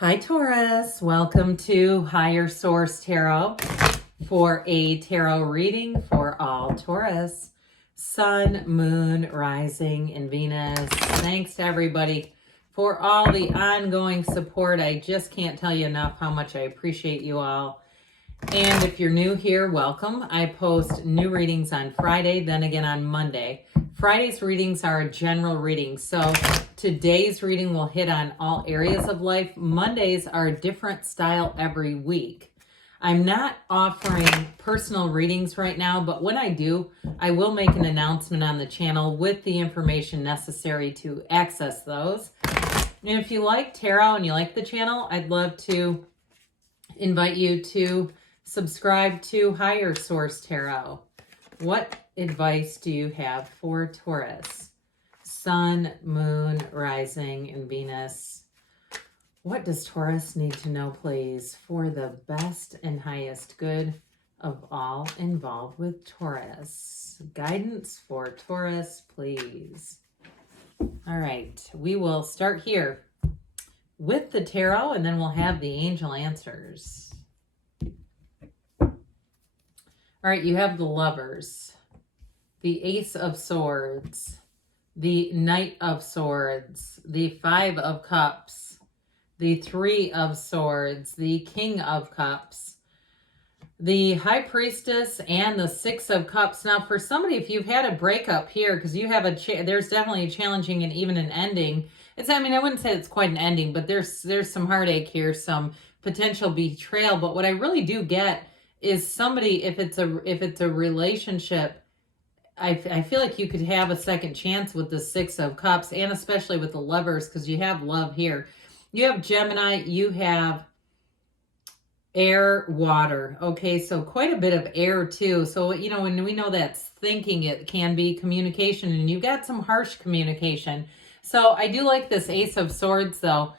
Hi Taurus, welcome to Higher Source Tarot for a tarot reading for all Taurus, Sun, Moon, Rising, and Venus. Thanks to everybody for all the ongoing support. I just can't tell you enough how much I appreciate you all. And if you're new here, welcome. I post new readings on Friday, then again on Monday. Friday's readings are a general reading, so today's reading will hit on all areas of life. Mondays are a different style every week. I'm not offering personal readings right now, but when I do, I will make an announcement on the channel with the information necessary to access those. And if you like tarot and you like the channel, I'd love to invite you to subscribe to Higher Source Tarot. What advice do you have for Taurus? Sun, Moon, Rising, and Venus. What does Taurus need to know, please, for the best and highest good of all involved with Taurus? Guidance for Taurus, please. All right, we will start here with the tarot, and then we'll have the angel answers. All right, you have the Lovers, the Ace of Swords, the Knight of Swords, the Five of Cups, the Three of Swords, the King of Cups, the High Priestess, and the Six of Cups. Now, for somebody, if you've had a breakup here, because you have there's definitely a challenging and even an ending. I wouldn't say it's quite an ending, but there's some heartache here, some potential betrayal. But what I really do get is somebody, if it's a relationship, I feel like you could have a second chance with the Six of Cups, and especially with the Lovers, because you have love here. You have Gemini, you have air, water. Okay, so quite a bit of air too. So, when we know that's thinking, it can be communication, and you've got some harsh communication. So I do like this Ace of Swords, though,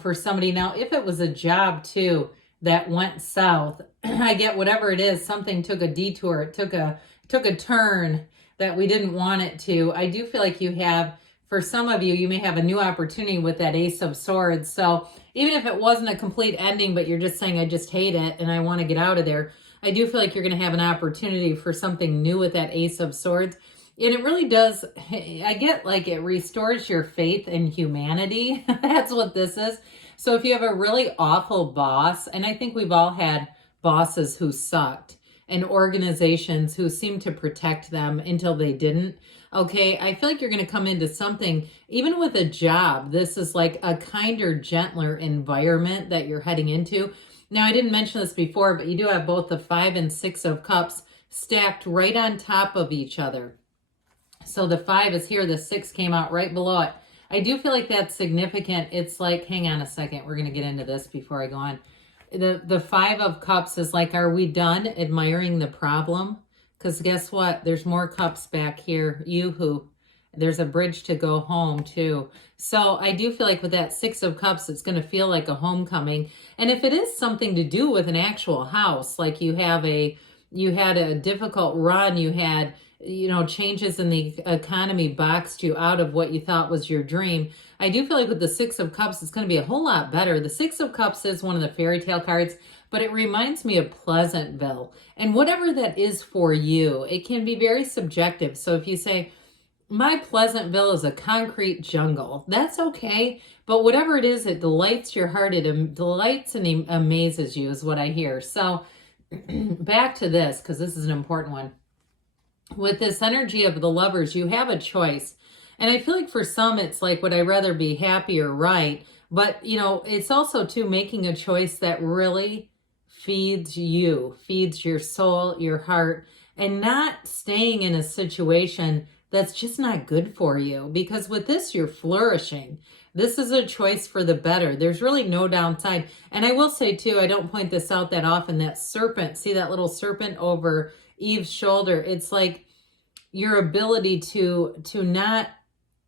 for somebody. Now, if it was a job, too, that went south, I get whatever it is, something took a detour, it took a turn that we didn't want it to. I do feel like you have, for some of you, you may have a new opportunity with that Ace of Swords. So even if it wasn't a complete ending, but you're just saying, I just hate it and I want to get out of there, I do feel like you're going to have an opportunity for something new with that Ace of Swords. And it really does, I get like it restores your faith in humanity. That's what this is. So if you have a really awful boss, and I think we've all had bosses who sucked, and organizations who seemed to protect them until they didn't. Okay, I feel like you're going to come into something, even with a job, this is like a kinder, gentler environment that you're heading into. Now, I didn't mention this before, but you do have both the Five and Six of Cups stacked right on top of each other. So the Five is here, the Six came out right below it. I do feel like that's significant. It's like, hang on a second, we're going to get into this before I go on. The Five of Cups is like, are we done admiring the problem? Because guess what? There's more cups back here. There's a bridge to go home too. So I do feel like with that Six of Cups, it's going to feel like a homecoming. And if it is something to do with an actual house, like you had a difficult run, you had changes in the economy boxed you out of what you thought was your dream. I do feel like with the Six of Cups, it's going to be a whole lot better. The Six of Cups is one of the fairy tale cards, but it reminds me of Pleasantville. And whatever that is for you, it can be very subjective. So if you say, my Pleasantville is a concrete jungle, that's okay. But whatever it is, it delights your heart. It delights and amazes you is what I hear. So back to this, because this is an important one. With this energy of the Lovers, you have a choice. And I feel like for some, it's like, would I rather be happy or right? But, it's also, too, making a choice that really feeds you, feeds your soul, your heart, and not staying in a situation that's just not good for you. Because with this, you're flourishing. This is a choice for the better. There's really no downside. And I will say, too, I don't point this out that often, that serpent, see that little serpent over Eve's shoulder? It's like your ability to not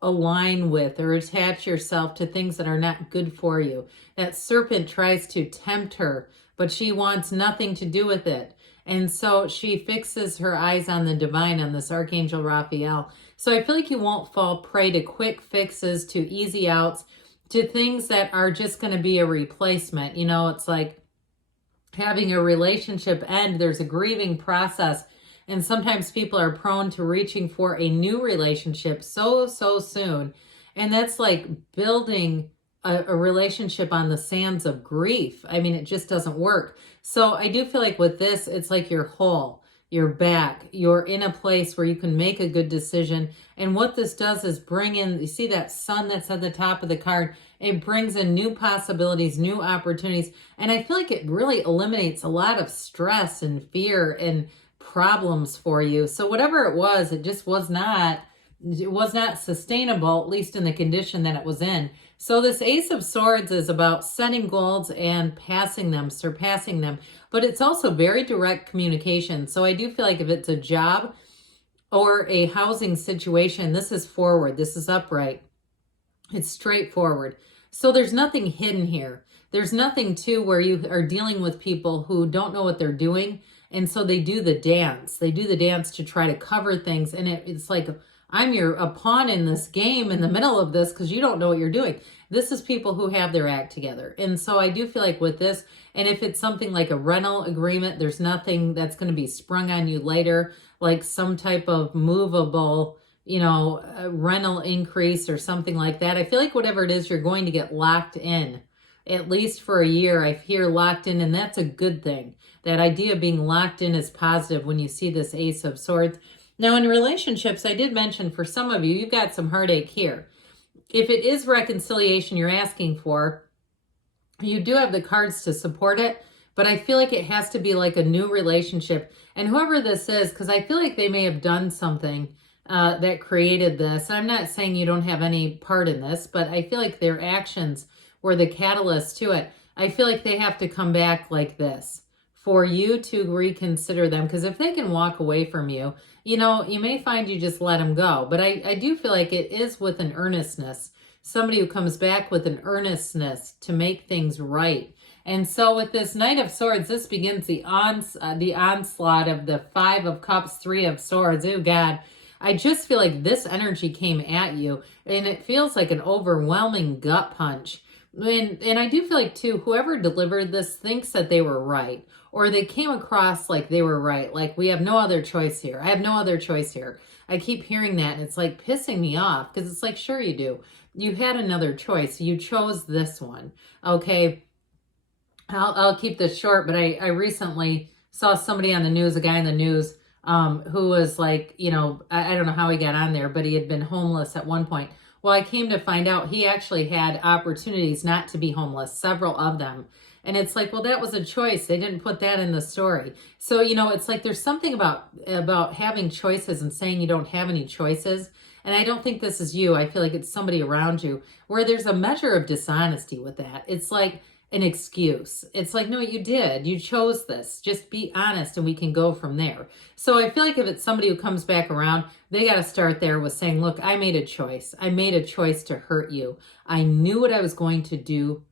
align with or attach yourself to things that are not good for you. That serpent tries to tempt her, but she wants nothing to do with it. And so she fixes her eyes on the divine, on this Archangel Raphael. So I feel like you won't fall prey to quick fixes, to easy outs, to things that are just going to be a replacement. You know, it's like having a relationship end. There's a grieving process. And sometimes people are prone to reaching for a new relationship so soon. And that's like building a relationship on the sands of grief. I mean, it just doesn't work. So I do feel like with this, it's like you're whole, you're back, you're in a place where you can make a good decision. And what this does is bring in, you see that sun that's at the top of the card, it brings in new possibilities, new opportunities. And I feel like it really eliminates a lot of stress and fear and problems for you. So whatever it was, it just was not sustainable, at least in the condition that it was in. So this Ace of Swords is about setting goals and passing them, surpassing them, but it's also very direct communication. So I do feel like if it's a job or a housing situation, this is forward, this is upright, it's straightforward. So there's nothing hidden here. There's nothing too where you are dealing with people who don't know what they're doing. And so they do the dance. They do the dance to try to cover things. And it's like, I'm a pawn in this game in the middle of this because you don't know what you're doing. This is people who have their act together. And so I do feel like with this, and if it's something like a rental agreement, there's nothing that's going to be sprung on you later, like some type of movable, you know, rental increase or something like that. I feel like whatever it is, you're going to get locked in, at least for a year. I hear locked in, and that's a good thing. That idea of being locked in is positive when you see this Ace of Swords. Now, in relationships, I did mention for some of you, you've got some heartache here. If it is reconciliation you're asking for, you do have the cards to support it, but I feel like it has to be like a new relationship. And whoever this is, because I feel like they may have done something that created this. I'm not saying you don't have any part in this, but I feel like their actions were the catalyst to it. I feel like they have to come back like this for you to reconsider them. Because if they can walk away from you, you know, you may find you just let them go. But I do feel like it is with an earnestness. Somebody who comes back with an earnestness to make things right. And so with this Knight of Swords, this begins the onslaught of the Five of Cups, Three of Swords. Oh, God. I just feel like this energy came at you, and it feels like an overwhelming gut punch. And I do feel like, too, whoever delivered this thinks that they were right, or they came across like they were right, like we have no other choice here. I have no other choice here. I keep hearing that, and it's like pissing me off because it's like, sure you do. You had another choice. You chose this one. Okay, I'll keep this short, but I recently saw somebody on the news, a guy in the news, who was like, you know, I don't know how he got on there, but he had been homeless at one point. Well, I came to find out he actually had opportunities not to be homeless, several of them. And it's like, well, that was a choice. They didn't put that in the story. So, you know, it's like there's something about having choices and saying you don't have any choices. And I don't think this is you. I feel like it's somebody around you where there's a measure of dishonesty with that. It's like an excuse. It's like, no, you did. You chose this. Just be honest and we can go from there. So I feel like if it's somebody who comes back around, they got to start there with saying, look, I made a choice. I made a choice to hurt you. I knew what I was going to do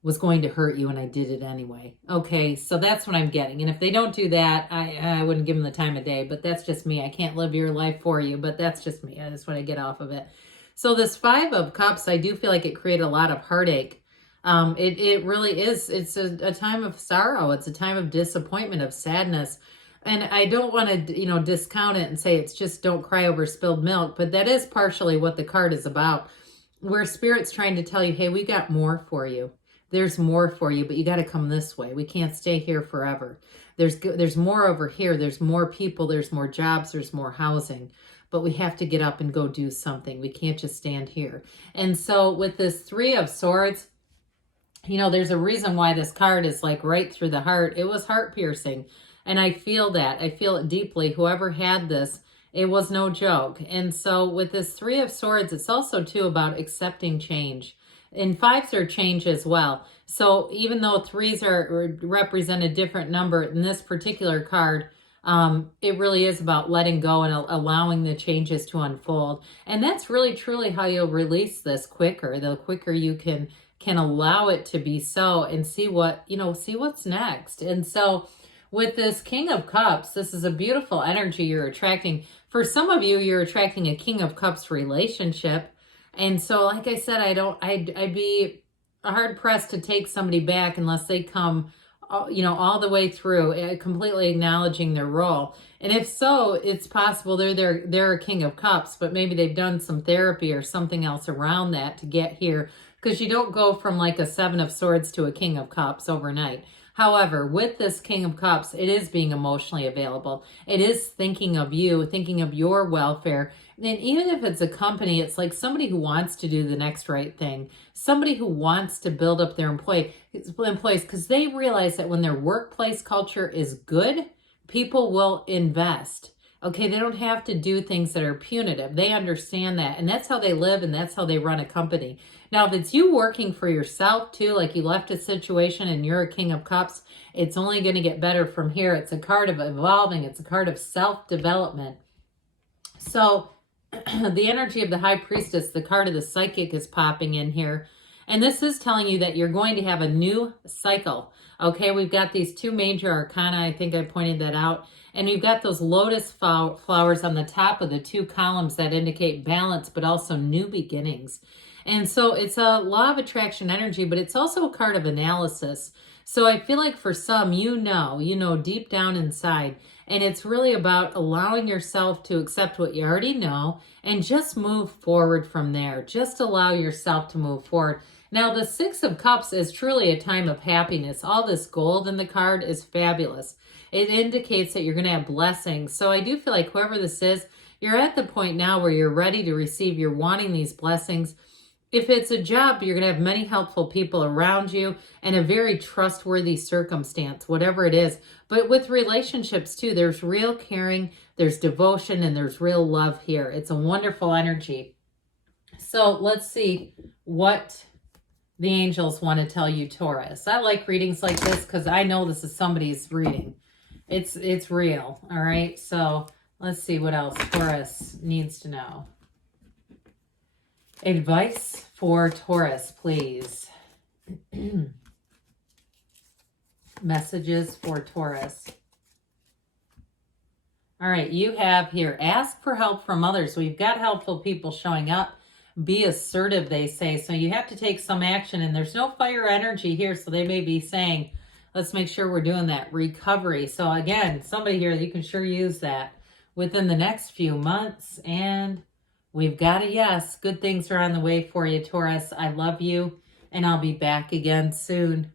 was going to hurt you, and I did it anyway. Okay, so that's what I'm getting. And if they don't do that, I wouldn't give them the time of day, but that's just me. I can't live your life for you, but that's just me. That's what I get off of it. So this Five of Cups, I do feel like it created a lot of heartache. It really is. It's a time of sorrow. It's a time of disappointment, of sadness. And I don't want to, you know, discount it and say it's just don't cry over spilled milk, but that is partially what the card is about, where Spirit's trying to tell you, hey, we got more for you. There's more for you, but you got to come this way. We can't stay here forever. There's more over here. There's more people. There's more jobs. There's more housing. But we have to get up and go do something. We can't just stand here. And so with this Three of Swords, you know, there's a reason why this card is like right through the heart. It was heart piercing. And I feel that. I feel it deeply. Whoever had this, it was no joke. And so with this Three of Swords, it's also too about accepting change. And fives are change as well. So even though threes represent a different number in this particular card, it really is about letting go and allowing the changes to unfold. And that's really truly how you'll release this quicker. The quicker you can allow it to be so, and see what's next. And so with this King of Cups, this is a beautiful energy you're attracting. For some of you, you're attracting a King of Cups relationship. And so, like I said, I'd be hard pressed to take somebody back unless they come, all the way through, completely acknowledging their role. And if so, it's possible they're a King of Cups, but maybe they've done some therapy or something else around that to get here, because you don't go from like a Seven of Swords to a King of Cups overnight. However, with this King of Cups, it is being emotionally available. It is thinking of you, thinking of your welfare. And even if it's a company, it's like somebody who wants to do the next right thing, somebody who wants to build up their employees, because they realize that when their workplace culture is good, people will invest. Okay, they don't have to do things that are punitive. They understand that, and that's how they live, and that's how they run a company. Now, if it's you working for yourself too, like you left a situation and you're a King of Cups, it's only going to get better from here. It's a card of evolving. It's a card of self-development. So the energy of the High Priestess, the card of the Psychic, is popping in here. And this is telling you that you're going to have a new cycle. Okay, we've got these two major arcana. I think I pointed that out. And we've got those lotus flowers on the top of the two columns that indicate balance, but also new beginnings. And so it's a law of attraction energy, but it's also a card of analysis. So I feel like for some, you know deep down inside, and it's really about allowing yourself to accept what you already know and just move forward from there. Just allow yourself to move forward. Now, the Six of Cups is truly a time of happiness. All this gold in the card is fabulous. It indicates that you're going to have blessings. So I do feel like whoever this is, you're at the point now where you're ready to receive. You're wanting these blessings. If it's a job, you're going to have many helpful people around you and a very trustworthy circumstance, whatever it is. But with relationships too, there's real caring, there's devotion, and there's real love here. It's a wonderful energy. So let's see what the angels want to tell you, Taurus. I like readings like this because I know this is somebody's reading. It's real, all right? So let's see what else Taurus needs to know. Advice for Taurus, please. Messages for Taurus. All right, you have here, ask for help from others. We've got helpful people showing up. Be assertive, they say. So you have to take some action, and there's no fire energy here, so they may be saying, let's make sure we're doing that. Recovery. So again, somebody here, you can sure use that within the next few months. And we've got a yes. Good things are on the way for you, Taurus. I love you, and I'll be back again soon.